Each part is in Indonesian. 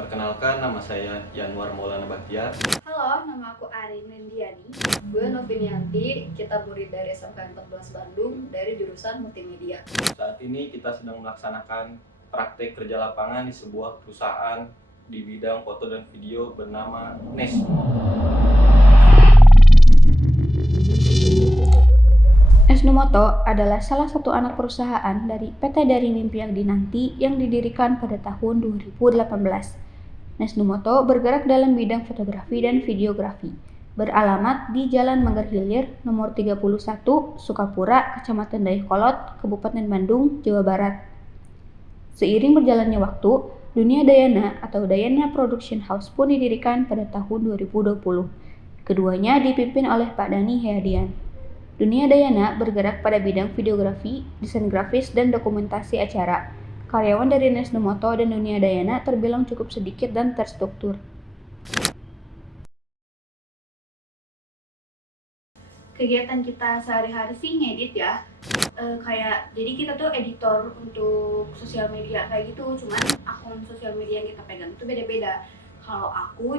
Perkenalkan, nama saya Yanwar Maulana Bahtiar. Halo, nama aku Arin Rendiani. Gue Novinianti, kita murid dari SMK 14 Bandung dari jurusan Multimedia. Saat ini kita sedang melaksanakan praktek kerja lapangan di sebuah perusahaan di bidang foto dan video bernama NES. Nesnumoto adalah salah satu anak perusahaan dari PT Dari Mimpi yang Dinanti yang didirikan pada tahun 2018. Nesnumoto bergerak dalam bidang fotografi dan videografi, beralamat di Jalan Manggar Hilir, nomor 31, Sukapura, Kecamatan Dayakolot, Kabupaten Bandung, Jawa Barat. Seiring berjalannya waktu, Dunia Dayana atau Dayana Production House pun didirikan pada tahun 2020. Keduanya dipimpin oleh Pak Dani Heyadian. Dunia Dayana bergerak pada bidang videografi, desain grafis, dan dokumentasi acara. Karyawan dari Nesnumoto dan Dunia Dayana terbilang cukup sedikit dan terstruktur. Kegiatan kita sehari-hari sih ngedit ya. Jadi kita tuh editor untuk sosial media kayak gitu. Cuman akun sosial media yang kita pegang itu beda-beda. Kalau aku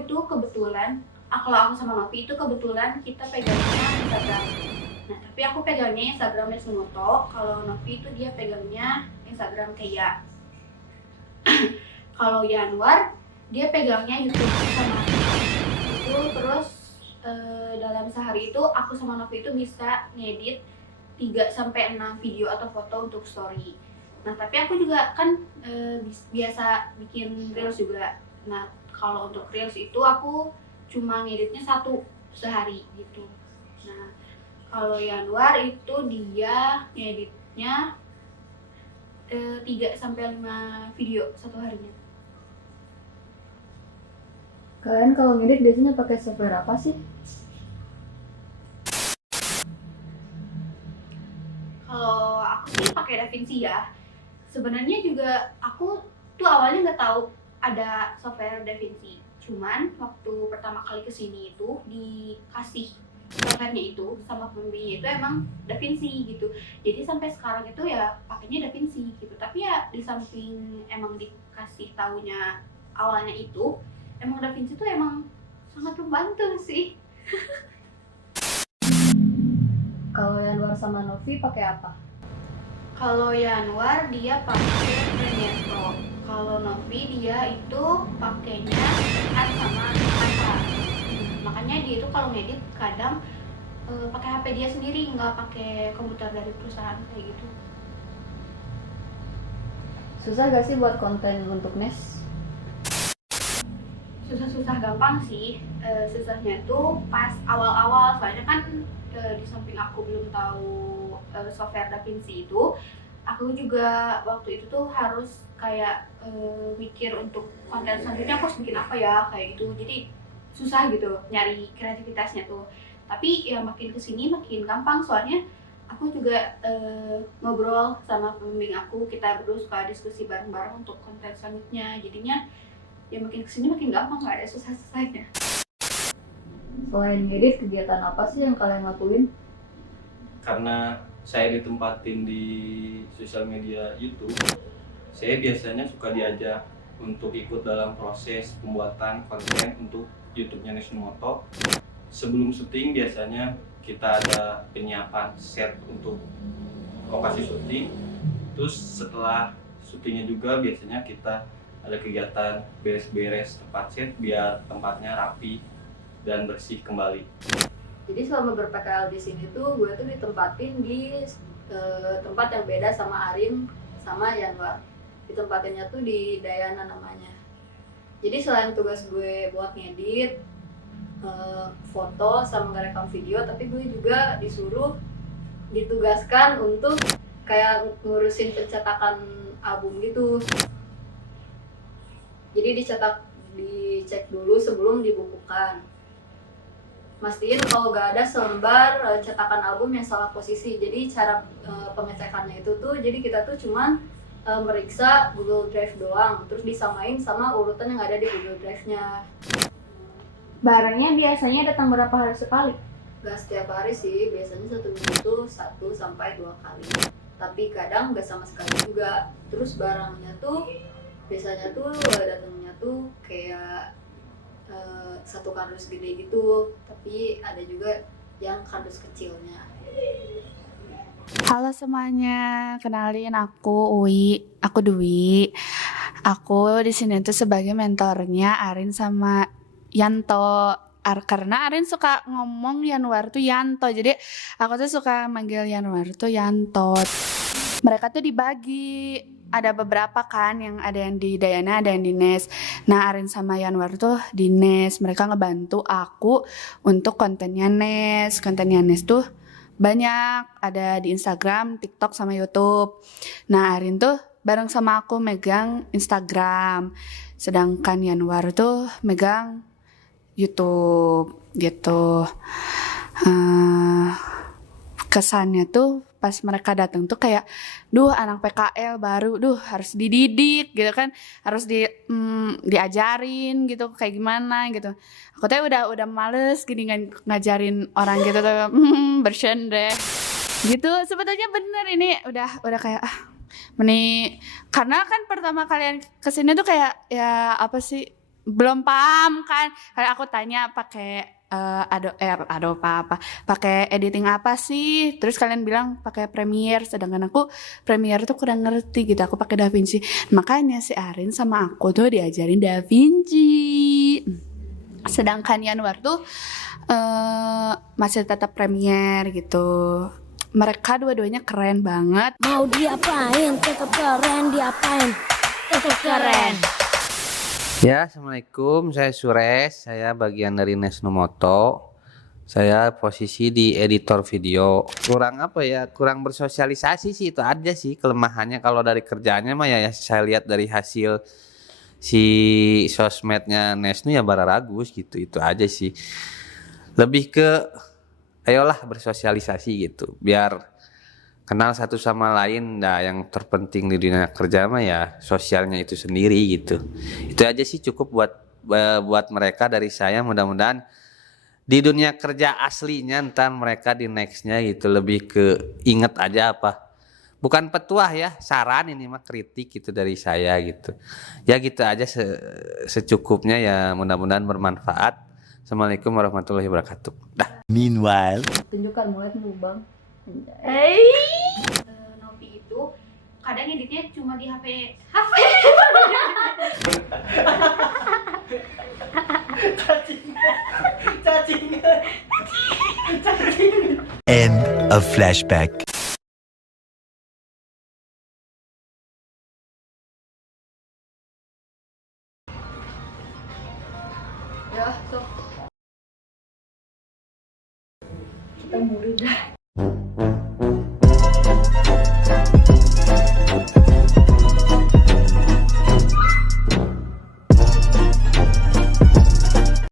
sama Novi itu kebetulan kita pegangnya Instagram. Nah, tapi aku pegangnya Instagram Nesnumoto. Kalau Novi itu dia pegangnya Instagram kayak kalau Yanwar dia pegangnya YouTube sama itu. Terus dalam sehari itu aku sama Novi itu bisa ngedit 3-6 video atau foto untuk story. Nah, tapi aku juga kan biasa bikin reels juga. Nah, kalau untuk reels itu aku cuma ngeditnya 1 sehari gitu. Nah, kalau Yanwar itu dia ngeditnya 3-5 video satu harinya. Kalian kalau ngedit biasanya pakai software apa sih? Kalau aku sih pakai DaVinci ya. Sebenarnya juga aku tuh awalnya nggak tahu ada software DaVinci. Cuman waktu pertama kali kesini itu dikasih softwarenya itu sama pembimbingnya itu emang DaVinci gitu. Jadi sampai sekarang itu ya pakainya DaVinci gitu. Tapi ya di samping emang dikasih taunya awalnya itu, emang DaVinci itu emang sangat membantu sih. Kalau Yanwar sama Novi pakai apa? Kalau Yanwar dia pakai Premiere Pro. Kalau Novi dia itu pakainya Art sama Canva. Makanya dia itu kalau ngedit kadang pakai HP dia sendiri, nggak pakai komputer dari perusahaan kayak gitu. Susah gak sih buat konten untuk NES? Susah-susah gampang sih. Susahnya tuh pas awal-awal, soalnya kan di samping aku belum tahu software DaVinci itu, aku juga waktu itu tuh harus kayak mikir untuk konten selanjutnya aku harus bikin apa ya kayak gitu. Jadi susah gitu nyari kreativitasnya tuh. Tapi ya makin kesini makin gampang, soalnya aku juga ngobrol sama pembimbing aku, kita berdua suka diskusi bareng-bareng untuk konten selanjutnya. Jadinya ya makin kesini makin gampang, nggak ada susah-susahnya. Selain ngedit, kegiatan apa sih yang kalian lakuin? Karena saya ditempatin di sosial media YouTube, saya biasanya suka diajak untuk ikut dalam proses pembuatan konten untuk YouTube-nya Nesnumoto. Sebelum syuting biasanya kita ada penyiapan set untuk lokasi syuting. Terus setelah syutingnya juga biasanya kita ada kegiatan beres-beres tempat set biar tempatnya rapi dan bersih kembali. Jadi selama ber-PKL di sini tuh gue tuh ditempatin di tempat yang beda sama Arin sama Yanwar. Ditempatinnya tuh di Dayana namanya. Jadi selain tugas gue buat ngedit, foto sama ngerekam video, tapi gue juga ditugaskan untuk kayak ngurusin pencetakan album gitu. Jadi dicek dulu sebelum dibukukan. Mastiin kalau gak ada selembar cetakan album yang salah posisi. Jadi cara pengecekannya itu tuh, jadi kita tuh cuman meriksa Google Drive doang, terus disamain sama urutan yang ada di Google Drive-nya. Barangnya biasanya datang berapa hari sekali? Gak setiap hari sih, biasanya satu minggu tuh 1-2 kali. Tapi kadang gak sama sekali juga. Terus barangnya tuh biasanya tuh datangnya tuh kayak satu kardus gede gitu, tapi ada juga yang kardus kecilnya. Halo semuanya, kenalin aku Dwi. Aku di sini tuh sebagai mentornya Arin sama Yanto. Karena Arin suka ngomong Yanwar tuh Yanto, jadi aku tuh suka manggil Yanwar tuh Yanto. Mereka tuh dibagi, ada beberapa kan, yang ada yang di Dayana, ada yang di Nes. Nah, Arin sama Yanwar tuh di Nes. Mereka ngebantu aku untuk kontennya Nes. Kontennya Nes tuh banyak, ada di Instagram, TikTok, sama YouTube. Nah, Arin tuh bareng sama aku megang Instagram, sedangkan Yanwar tuh megang YouTube gitu. Kesannya tuh pas mereka datang tuh kayak, anak PKL baru, harus dididik gitu kan, harus diajarin gitu kayak gimana gitu. Aku tuh udah males gini ngajarin orang gitu tuh, bercanda gitu. Sebetulnya bener ini udah kayak karena kan pertama kalian kesini tuh kayak ya apa sih, belum paham kan. Kayak aku tanya pakai pakai editing apa sih, terus kalian bilang pakai Premiere, sedangkan aku Premiere tuh kurang ngerti gitu, aku pakai DaVinci. Makanya si Arin sama aku tuh diajarin DaVinci, sedangkan Yanwar tuh masih tetap Premiere gitu. Mereka dua-duanya keren banget. Mau diapain, tetap keren, diapain, tetap keren. Ya, Assalamualaikum, saya Suresh, saya bagian dari Nes Numoto. Saya posisi di editor video. Kurang bersosialisasi sih, itu aja sih kelemahannya. Kalau dari kerjaannya mah ya saya lihat dari hasil si sosmednya Nesnu ya bararagus gitu, itu aja sih. Lebih ke ayolah bersosialisasi gitu, biar kenal satu sama lain. Nah, yang terpenting di dunia kerja mah ya sosialnya itu sendiri gitu. Itu aja sih cukup buat mereka dari saya. Mudah-mudahan di dunia kerja aslinya ntar mereka di nextnya gitu lebih ke inget aja apa. Bukan petuah ya, saran ini mah kritik gitu dari saya gitu. Ya gitu aja secukupnya ya, mudah-mudahan bermanfaat. Assalamualaikum warahmatullahi wabarakatuh. Meanwhile, Tunjukkan muridmu, Bang. Novi itu kadang editnya cuma di HP. end of flashback. Ya, sok. Kita murid dah.